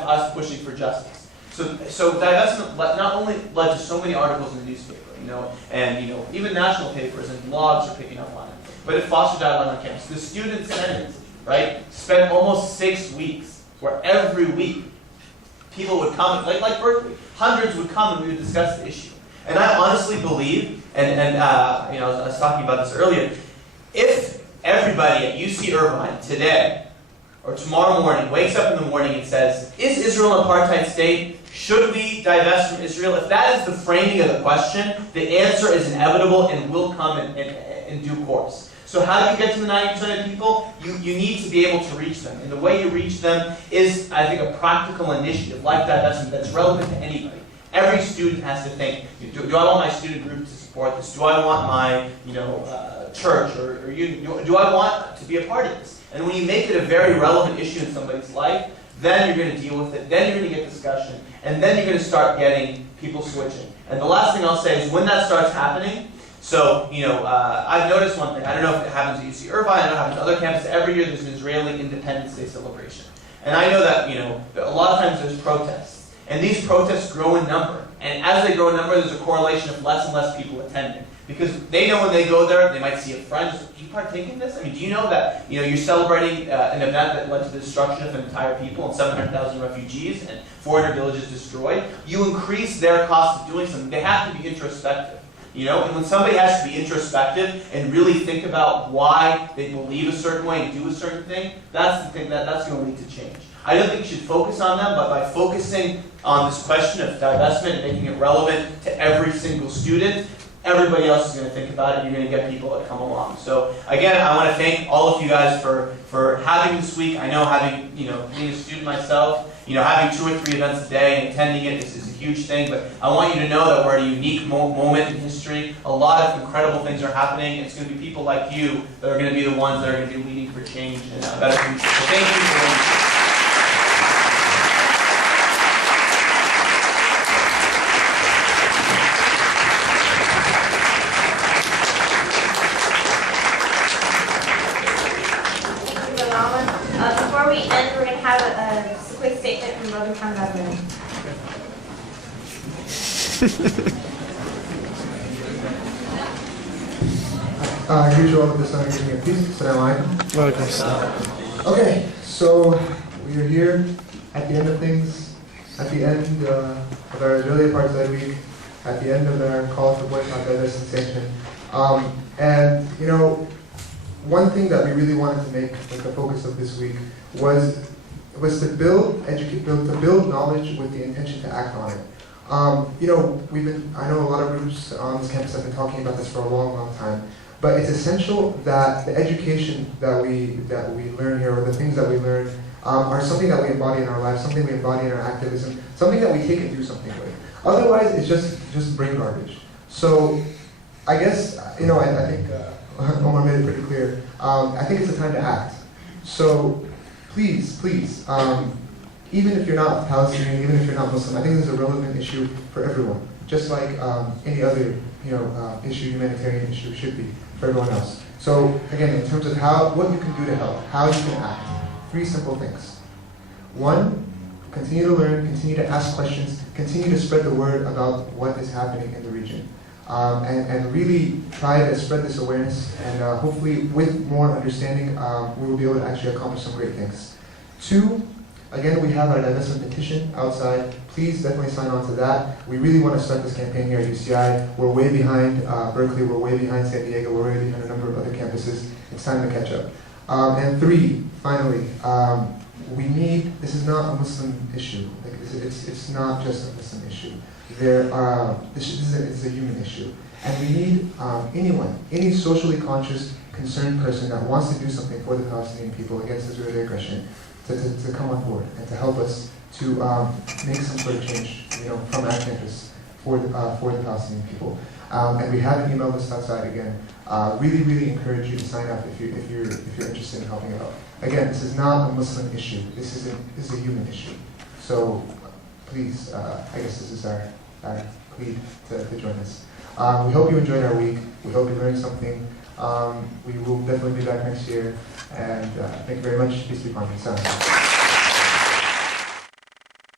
us pushing for justice. So divestment not only led to so many articles in the newspaper, and even national papers and blogs are picking up on it, but it fostered dialogue on campus. The student senate, right, spent almost 6 weeks where every week people would come, like Berkeley, hundreds would come and we would discuss the issue. And I honestly believe, and I was talking about this earlier, if everybody at UC Irvine today or tomorrow morning wakes up in the morning and says, is Israel an apartheid state? Should we divest from Israel? If that is the framing of the question, the answer is inevitable and will come in due course. So how do you get to the 90% of people? You need to be able to reach them. And the way you reach them is, I think, a practical initiative like divestment that's relevant to anybody. Every student has to think, do I want my student group to support this? Do I want my church or union? Do I want to be a part of this? And when you make it a very relevant issue in somebody's life, then you're going to deal with it, then you're going to get discussion, and then you're going to start getting people switching. And the last thing I'll say is when that starts happening, so, I've noticed one thing. I don't know if it happens at UC Irvine, I know it happens at other campuses. Every year there's an Israeli Independence Day celebration. And I know that, a lot of times there's protests. And these protests grow in number. And as they grow in number, there's a correlation of less and less people attending. Because they know when they go there, they might see a friend. Do you partake in this? I mean, do you know that you're celebrating an event that led to the destruction of an entire people and 700,000 refugees and 400 villages destroyed? You increase their cost of doing something. They have to be introspective. And when somebody has to be introspective and really think about why they believe a certain way and do a certain thing, that's the thing that's going to lead to change. I don't think you should focus on them, but by focusing on this question of divestment and making it relevant to every single student, everybody else is going to think about it. You're going to get people that come along. So again, I want to thank all of you guys for having this week. I know having being a student myself, having 2 or 3 events a day and attending it is a huge thing. But I want you to know that we're at a unique moment in history. A lot of incredible things are happening. It's going to be people like you that are going to be the ones that are going to be leading for change and a better future. So thank you for listening. Before we end, we're going to have a quick statement from Brother Khaled. Usual with the sun giving me a piece. Assalamu alaikum. Okay, so we are here at the end of things, at the end of our Israeli Apartheid week, at the end of our call for boycott, divest, and sanction. And one thing that we really wanted to make the focus of this week was to build knowledge with the intention to act on it. I know a lot of groups on this campus have been talking about this for a long time, but it's essential that the education that we learn here, or the things that we learn, are something that we embody in our lives, something we embody in our activism, something that we take and do something with. Otherwise, it's just brain garbage. So, I guess I think Omar made it pretty clear. I think it's a time to act. So, please, even if you're not Palestinian, even if you're not Muslim, I think this is a relevant issue for everyone, just like any other humanitarian issue should be for everyone else. So again, in terms of what you can do to help, how you can act, 3 simple things. 1, continue to learn, continue to ask questions, continue to spread the word about what is happening in the region, and really try to spread this awareness, and hopefully with more understanding, we will be able to actually accomplish some great things. 2, again, we have our divestment petition outside. Please definitely sign on to that. We really want to start this campaign here at UCI. We're way behind Berkeley, we're way behind San Diego, we're way behind a number of other campuses. It's time to catch up. And 3, finally, this is not a Muslim issue. It's not just a Muslim issue. It's a human issue. And we need any socially conscious, concerned person that wants to do something for the Palestinian people against Israeli aggression to come on board and to help us to make some sort of change, from our campus for the Palestinian people. And we have an email list outside again. Really encourage you to sign up if you're interested in helping out. Again, this is not a Muslim issue. This is a human issue. So please, I guess this is our plea to join us. We hope you enjoyed our week. We hope you learned something. We will definitely be back next year. And thank you very much. Peace be upon you.